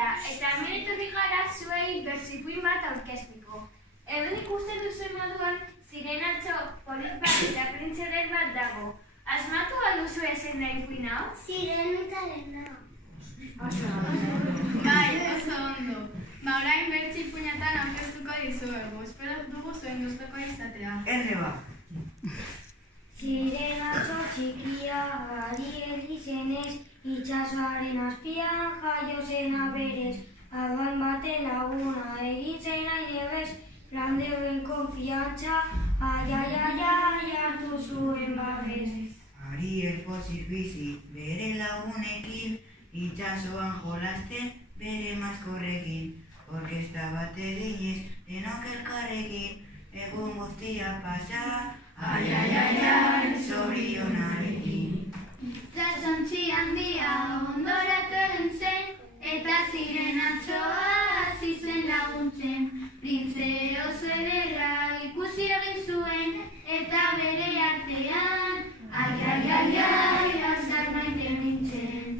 gara, eta hemen etorri gara zuei bertzipuin bat aurkezteko. Edo ikusten duzuen moduan, Zirenatxo polit bat eta printzeren bat dago. Asmatu baduzu ezen da ipuin hau? Zirenetaren hau. Bai, oso ondo. Orain bertzipuinetan aurkeztuko dizuegu. Espero dugu zuen gustuko izatea. Erne ba. Zirenatxo txikia gari erizenez, itxasoaren azpian jaio zena berez, adoan baten laguna egin zena llebez, Landeuen konfiantza, ai, hartu zuen babes. Ariel pozik bizi, bere lagunekin, itxasoan jolasten, bere maskorrekin. Orkesta bat eginez, denok elkarrekin, egun guztia pasa, ai, zorionarekin. Itxasontzi handia ondoratu egin zen, eta Zirenatxoa hasi zen laguntzen. Printze oso ederra ikusi egin zuen, eta bere artean, ai, azkar maite nintzen.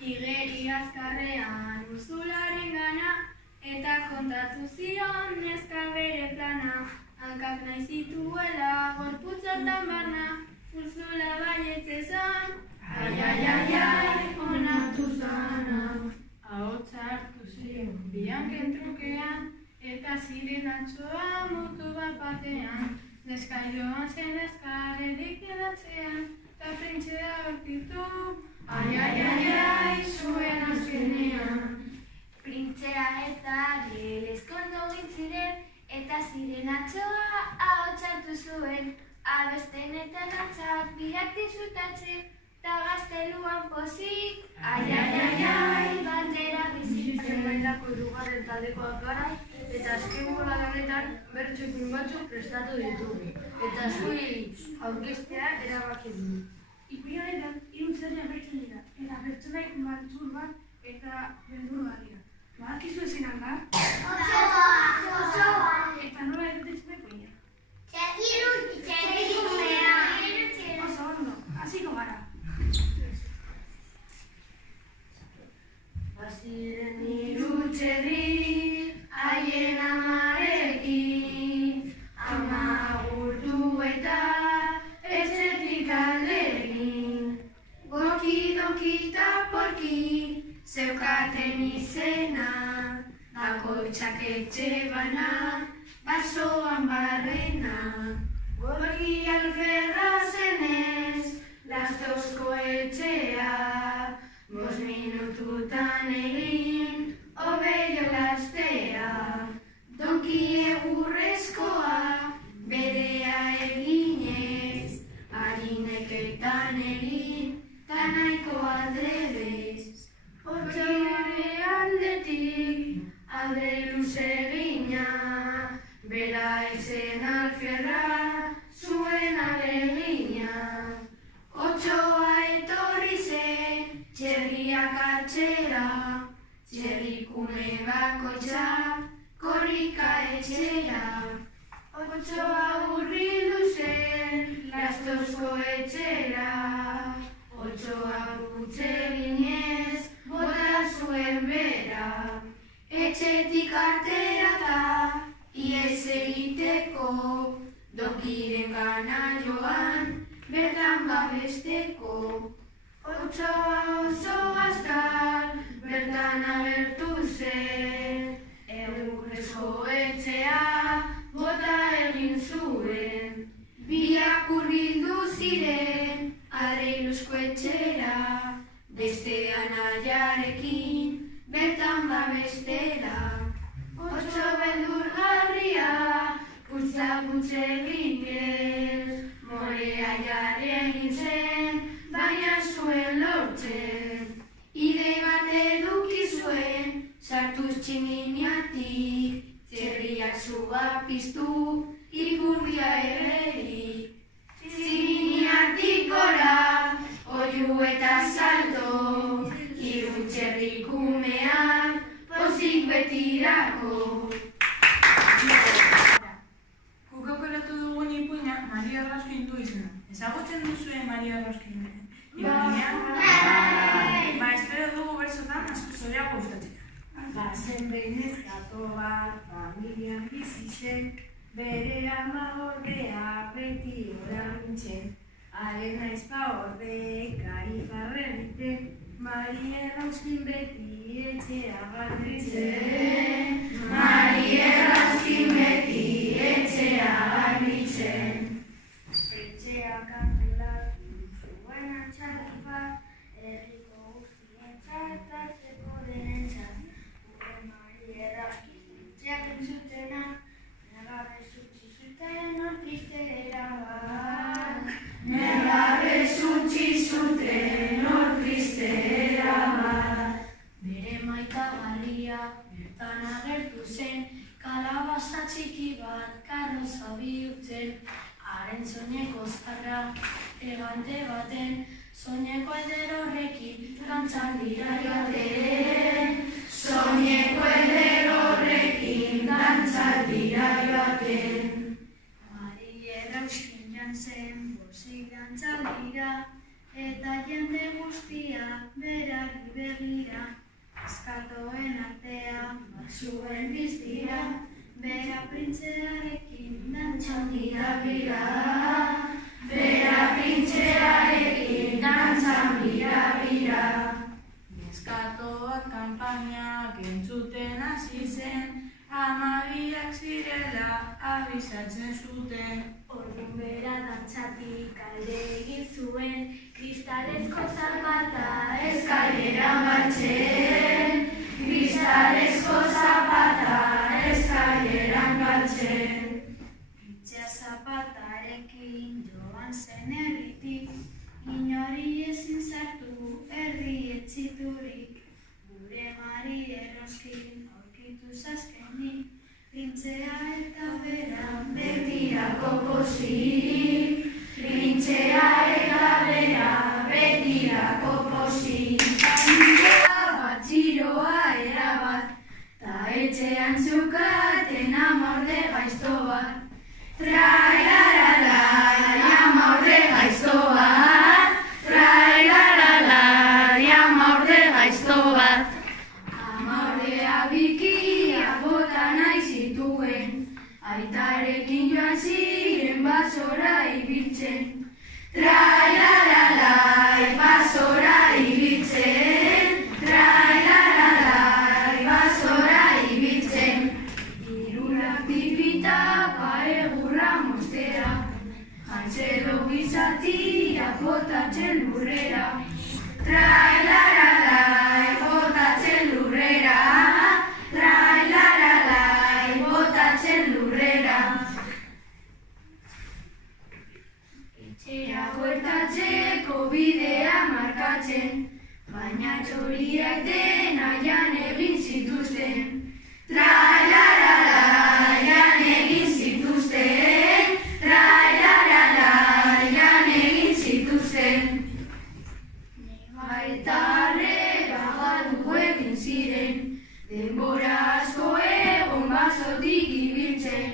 Igeri azkarrean Ursularen gana, eta kontatu zion neska bere plana. Hankak nahi zituela gorputzatan barna, Ursula baietz esan, ai, onartu zana. Ahotsa hartu zion bianken trukean, eta Zirenatxoa mutu bat batean. Neskailoan zen eskarerik edatzean, eta printzea aurkitu, ai, zuen azkenean. Printzea eta Ariel ezkondu egin ziren, eta Zirenatxoa ahotsa hartu zuen. Abesten eta dantzak biak disfrutatzen, eta gazteluan pozik, ai, batera bizitzen. Mailako hirugarren taldekoak gara, eta azken boladanetan bertsoipuin batzuk prestatu ditugu, eta zuei aurkeztea erabaki dugu. Ipuin honetan hiru zerri agertzen dira, eta pertsonai maltzur bat eta beldurgarria. Badakizu zein da? Otsoa! Eta nola erretetzen da ipuina? Txerrikunea! Oso ondo, hasiko gara. Baziren hiru txerri, haien amarekin, ama agurtu eta etxetik alde egin. Goki-doki eta porki, zeukaten izena, bakoitzak etxe bana, basoan barrena. Gorki alferra zenez, lastozko etxea, 5 minututan egin, hobeio lastea. Donki egurrezkoa, berea eginez, harineketan egin, ta nahiko aldrebez. Otsoare aldetik, alde luze egina, bera ezen alferra, zuen alegina. Otsoa etorri zen, txerriak atxera, txerrikume bakoitza, korrika etxera. Otsoa hurbildu zen, lastozko etxera, otsoa gutxe ginez, bota zuen bera. Etxetik aterata, iez egiteko, donkiren gana joan, bertan babesteko. Otsoa oso azkar, bertan agertu zen, egurrezko etxea, bota egin zuen. Biak hurbildu ziren, Adreiluzko etxera, bestean aiarekin, bertan babestera. Otso beldurgarria, putza-putze eginez, morea jarri egin zen, baina zuen lortzen. Ide bat eduki zuen, sartuz tximiniatik, txerriak zua piztu, ipurdia errerik. Tximiniatik gora, oiu eta salto, hiru txerrikumeak, pozik betirako. Guk aukeratu dugun ipuina Maria Raskin du izena. Ezagutzen duzuen Maria Raskin? Ipuina? Espero dugu bertsotan asko zoria gustatzen. Bazen behin neskato bat familian bizi zen, bere ama ordea beti oraintzen. Haren aizpa ordek karifarre egiten, Mari Errauskin beti etxea garbitzen. Mari Errauskin beti etxea garbitzen. Etxea kantolatu zuen atxarri bat, herriko guztientzat tarteko denentzat. Gure Mari Errauskin etxeak entzutena, negabez utzi zuten orkistera bat. Negabez utzi zuten orkistera bat. Bere maitagarria bertan agertu zen, kalabaza txiki bat karroza bihurtzen. Haren soineko zarra egante baten, soineko eder horrekin dantzaldira joaten. Soineko eder horrekin dantzaldira joaten. Mari Errauskin joan zen bozik dantzaldira, eta jende guztia berari begira. Eskatoen artean basuen biztira, bera printzearekin dantzan dira bira. Bera printzearekin dantzan dira bira. Neskatoak kanpainak entzuten hasi zen, amabiak zirela abisatzen zuten. Orduan bera dantzatik alde egin zuen, kristalezko zapata eskaileran galtzen. Kristalezko zapata eskaileran galtzen. Itxa zapatarekin joan zen herritik, inori ezin sartu herri etziturik. Gure Mari Errauskin aurkitu zazkenik, printzea eta bera betirako pozik. Printzea eta bera betirako pozik. Batziroa erabat, ta etxean zukaten amorde gaizto bat. Trailaralai, amorde gaizto bat. Trailaralai, amorde gaizto bat. Amordea bikia bota nahi zituen, aitarekin joan ziren basora ibiltzen. Trailaralai, basora ibiltzen. Trailaralai, basora ibiltzen. Hirurak pipita egurra mostera, jantzero gizatia botatzen lurrera. Trailaralai, botatzen lurrera. Trailaralai, botatzen lurrera. Etxera bueltatzeko bidea markatzen, baina txoriak dena jan egin zituzten. Trailaralai, jan egin zituzten. Trailaralai, jan egin zituzten. Nega eta arrega galdu egin ziren, denbora asko egon basotik ibiltzen.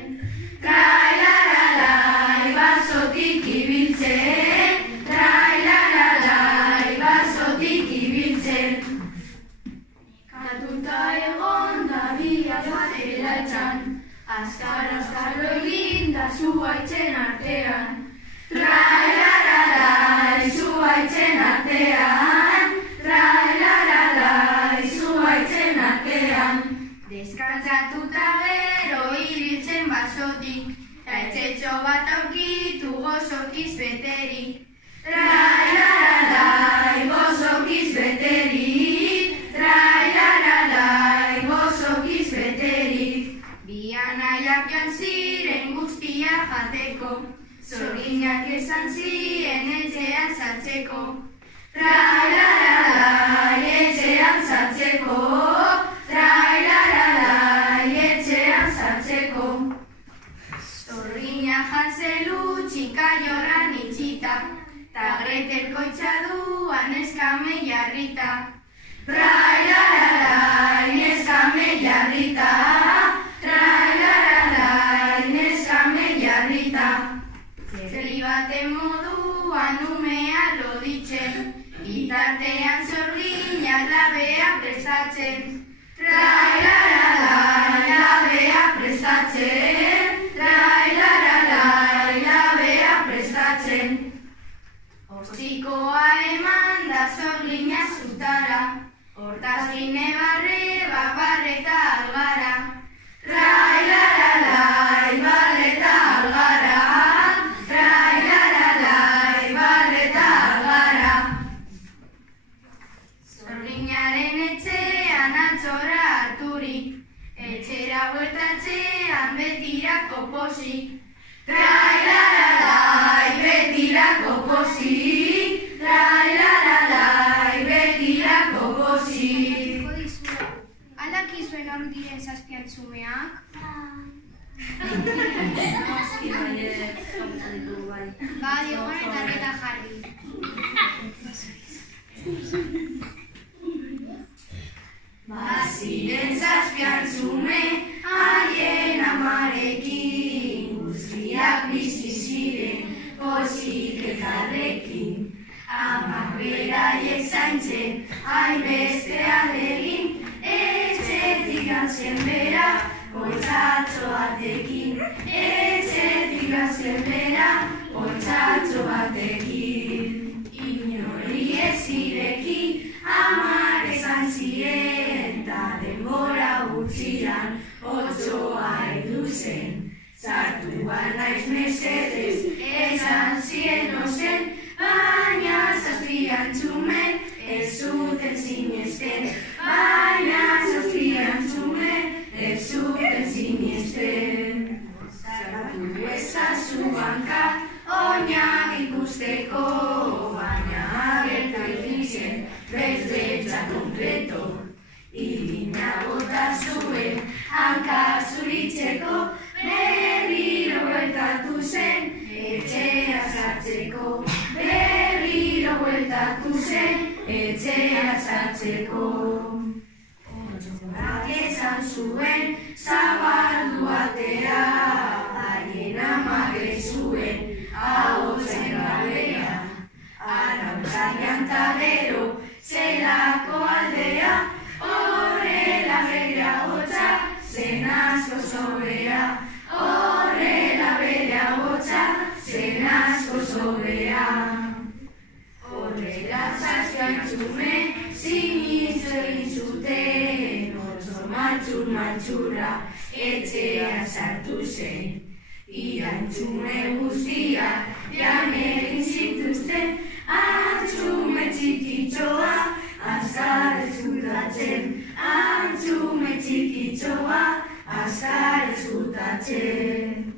Trailaralai, basotik ibiltzen. Trailaralai, basotik ibiltzen. Nekatuta egon da biak batera etxan, azkar egin da zuhaitzen artean. Trailaralai, zuhaitzen artean. Trailaralai, zuhaitzen artean. Deskantzatuta gero ibiltzen basotik, etxetxo bat aurkitu gozokiz beterik. Trailaralai, gozokiz beterik. Trailaralai, gozokiz beterik. Bi anaiak joan ziren guztia jateko, zorginak esan ziren etxean sartzeko. Trailaralai, etxean sartzeko. Trailaralai, etxean sartzeko. Zorgina jantzelu txika jorran itxita, ta Gretel koitzaduan eskame jarrita. Trailaralai, neskame jarrita. Trailaralai, neskame jarrita. Txeli baten moduan umea loditzen, bitartean zorgina labea prestatzen. Trailaralai, zen. Ostikoa eman da zorlina zutara, hortaz gine barre barreta algara. Trailaralai barreta algara, trailaralai barreta algara. Zorlinaren etxean atzora harturik, etxera bueltatzean betirako pozik. Trailaralai betirako pozik, trailaralai betirako pozik. Alakizuen hor diren zazpiantzumeak? Bai, egon eta jarri. Baziren zazpiantzume haien amarekin, guztiak bizi ziren pozik elkarrekin. Amak beraiek zaintzen hainbeste alegin, etxetik gantzen bera poltsatxo batekin. Etxetik gantzen bera poltsatxo batekin. Inori ez ireki amak esan ziren, ta denbora gutxian otsoa heldu zen. Sartu naiz mesedez esan zien ozen, baina zazpiantzumen ez zuten sinesten. Baina zazpiantzumen ez zuten sinesten. Sartu ezazu banka oinak ikusteko, baina agertu egin bezbetza kompleto. Irina bota zuen hanka zuritzeko, berriro bueltatu zen etxea sartzeko. Berriro bueltatu zen etxea sartzeko. Otsoak esan zuen zabaldu atea, haien amak ez zuen ahotzen gabea. Arautzan jantadero zelako aldea, horrela bere ahotsa zen asko sobera. Horrela bere ahotsa zen asko sobera. Horrela zazpiantzume sinistu egin zuten, otso maltzur-maltzura etxean sartu zen. Irantzume guztiak jan egin zituzten, antzume txikitxoa azkar ezkutatzen. Antzume txikitxoa azkar ezkutatzen.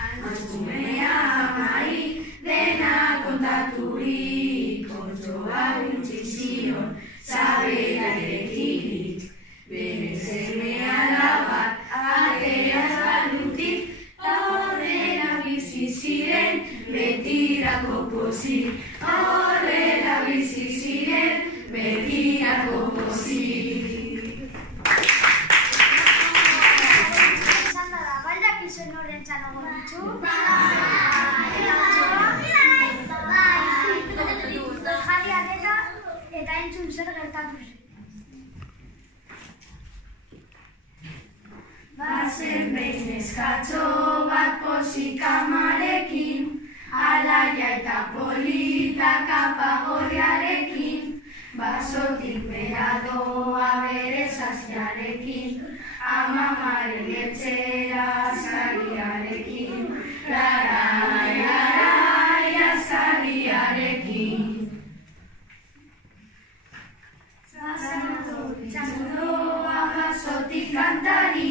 Antzumea amari dena kontaturik, otsoa gutxi zion zabela irekirik. Bere seme alabak ateaz balutik, horrela bizi ziren betirako pozik. Horrela bizi ziren betirako pozik. Esan da, baldak izuen horren txanago ditzu? Jarri ateta eta entzun zer gertatu zen. Bazen behin neskatxo bat pozik amarekin, alaia eta polita kapagorriarekin. Basotik bera doa bere zazpiarekin, amamaren etxera azkarriarekin. Larai, larai, azkarriarekin. Txandoa basotik kantari,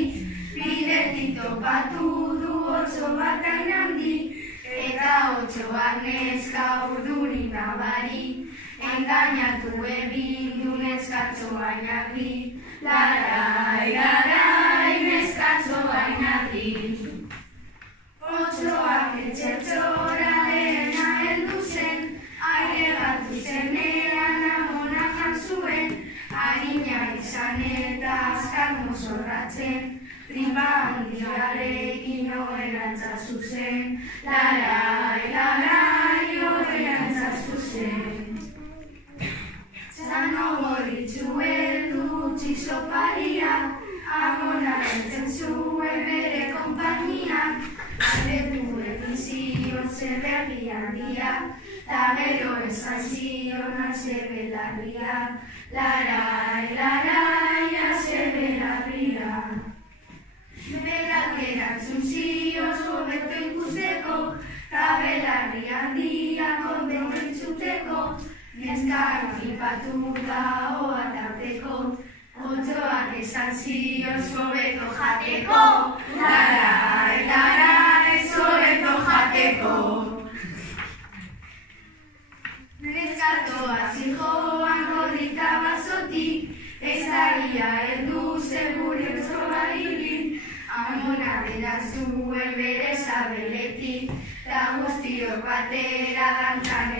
bidetik topatu du otso bat hain handi, eta otsoak neska urduri nabari, engainatu egin du neskatxo bainarri. Larai, larai, neskatxo bainarri. Otsoak etxertxora lehena heldu zen, ailegatu zenean amona jan zuen, harina izan eta azkar mozorratzen, tripa handiarekin horrerantza zuzen. Larai, larai, horrerantza zuzen. Zano gorritzu heldu txizoparia, amona entzen zuen bere kompainia, aldetu egin zion zer berri handia, belarria, ta gero esan zion ase belarria, larai, larai, ase belarria. Berak erantzun zion hobeto ikusteko, ta belarri handiak ondo entzuteko, neskak flipatu da hoa tarteko, otsoak esan zion hobeto jateko, larai, larai, hobeto jateko. Neskatoa zijoan korrika basotik, ez daria heldu segure otsoa hili, amona beraz zuen bere sabeletik, ta guztiok batera dantzan